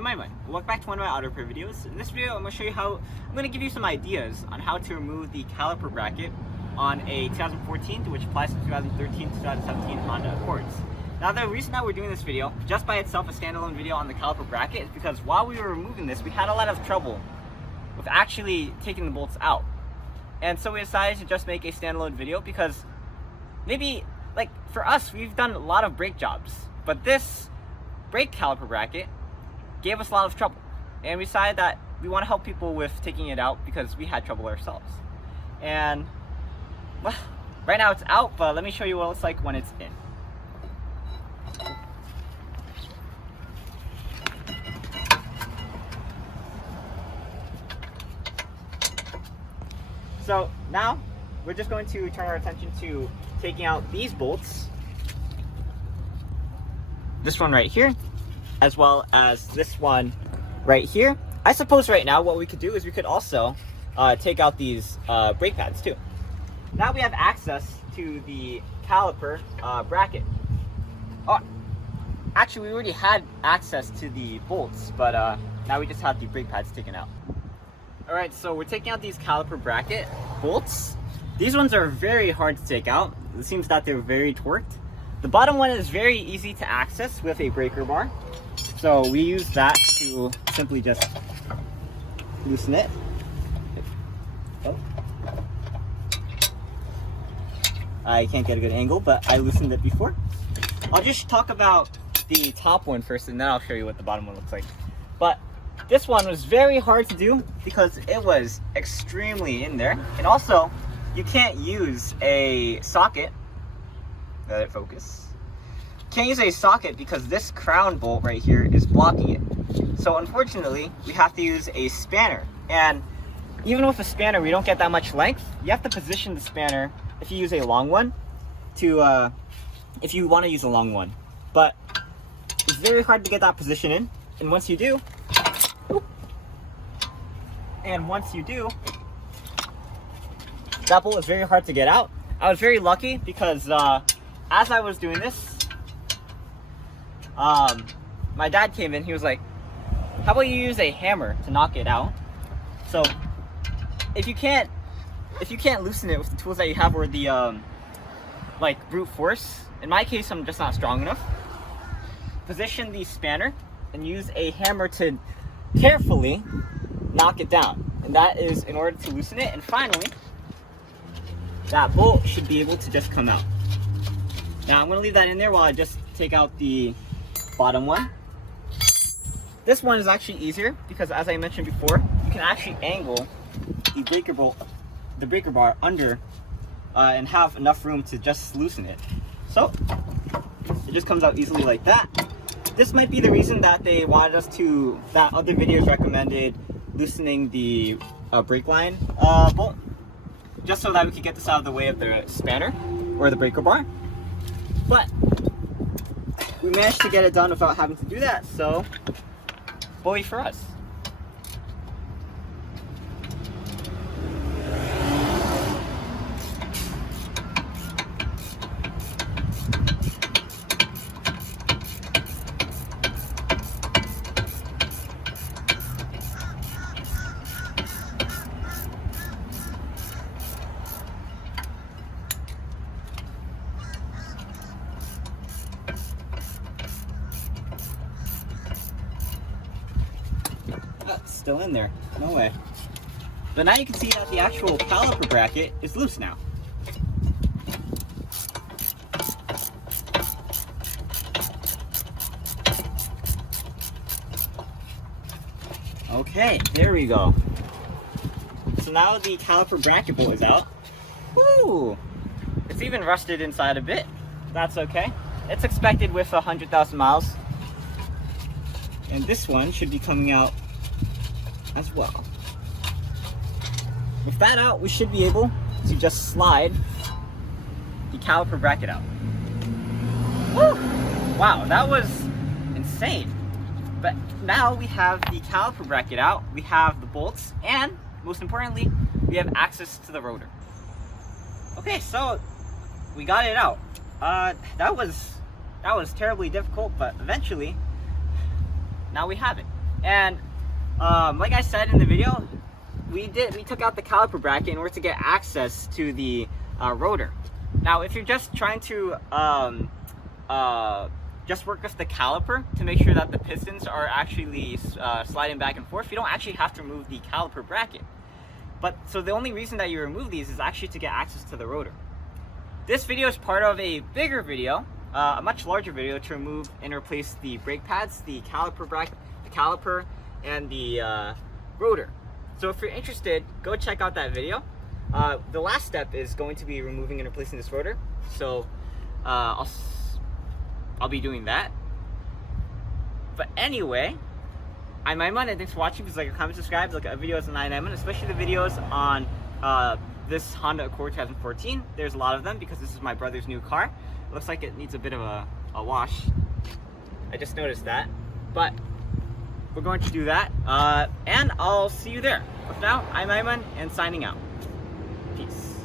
I'm Aiman. Welcome back to one of my auto repair videos. In this video, I'm going to show you how I'm going to give you some ideas on how to remove the caliper bracket on a 2014, which applies to 2013-2017 Honda Accords. Now, the reason that we're doing this video, just by itself a standalone video on the caliper bracket, is because while we were removing this, we had a lot of trouble with actually taking the bolts out. And so we decided to just make a standalone video because maybe, like, for us, we've done a lot of brake jobs, but this brake caliper bracket gave us a lot of trouble, and we decided that we want to help people with taking it out because we had trouble ourselves. And well, right now it's out, but let me show you what it looks like when it's in. So now we're just going to turn our attention to taking out these bolts, this one right here, as well as this one right here. I suppose right now what we could do is we could also take out these brake pads too. Now we have access to the caliper bracket. Oh, actually we already had access to the bolts, but now we just have the brake pads taken out. Alright, so we're taking out these caliper bracket bolts. These ones are very hard to take out. It seems that they're very torqued. The bottom one is very easy to access with a breaker bar. So we use that to simply just loosen it. Oh. I can't get a good angle, but I loosened it before. I'll just talk about the top one first, and then I'll show you what the bottom one looks like. But this one was very hard to do because it was extremely in there. And also, you can't use a socket. Let it focus. Can't use a socket because this crown bolt right here is blocking it. So unfortunately, we have to use a spanner. And even with a spanner, we don't get that much length. You have to position the spanner if you use a long one to, if you want to use a long one. But it's very hard to get that position in. And once you do, that bolt is very hard to get out. I was very lucky because as I was doing this, my dad came in. He was like, how about you use a hammer to knock it out? So if you can't loosen it with the tools that you have, or the like brute force, in my case I'm just not strong enough, position the spanner and use a hammer to carefully knock it down. And that is in order to loosen it. And finally, that bolt should be able to just come out. Now I'm going to leave that in there while I just take out the bottom one. This one is actually easier because, as I mentioned before, you can actually angle the breaker bar under and have enough room to just loosen it. So it just comes out easily like that. This might be the reason that they wanted us to, that other videos recommended loosening the brake line bolt, just so that we could get this out of the way of the spanner or the breaker bar. But we managed to get it done without having to do that, so bully for us. Still in there, no way. But now you can see that the actual caliper bracket is loose now. Okay, there we go. So now the caliper bracket bolt is out. Woo! It's even rusted inside a bit. That's okay. It's expected with 100,000 miles. And this one should be coming out as well. With that out, we should be able to just slide the caliper bracket out. Woo! Wow, that was insane. But now we have the caliper bracket out, we have the bolts, and most importantly, we have access to the rotor. Okay, so we got it out. That was terribly difficult, but eventually, now we have it. And like I said in the video, we took out the caliper bracket in order to get access to the rotor. Now, if you're just trying to just work with the caliper to make sure that the pistons are actually sliding back and forth, you don't actually have to remove the caliper bracket. But so the only reason that you remove these is actually to get access to the rotor. This video is part of a bigger video, a much larger video, to remove and replace the brake pads, the caliper bracket, the caliper, and the rotor. So if you're interested, go check out that video. The last step is going to be removing and replacing this rotor. So I'll be doing that. But anyway, I'm Aiman, and thanks for watching. Please like, comment, subscribe, look at videos on EyeOnAiman, especially the videos on this Honda Accord 2014. There's a lot of them because this is my brother's new car. It looks like it needs a bit of a wash. I just noticed that. But we're going to do that, and I'll see you there. But for now, I'm Aiman, and signing out. Peace.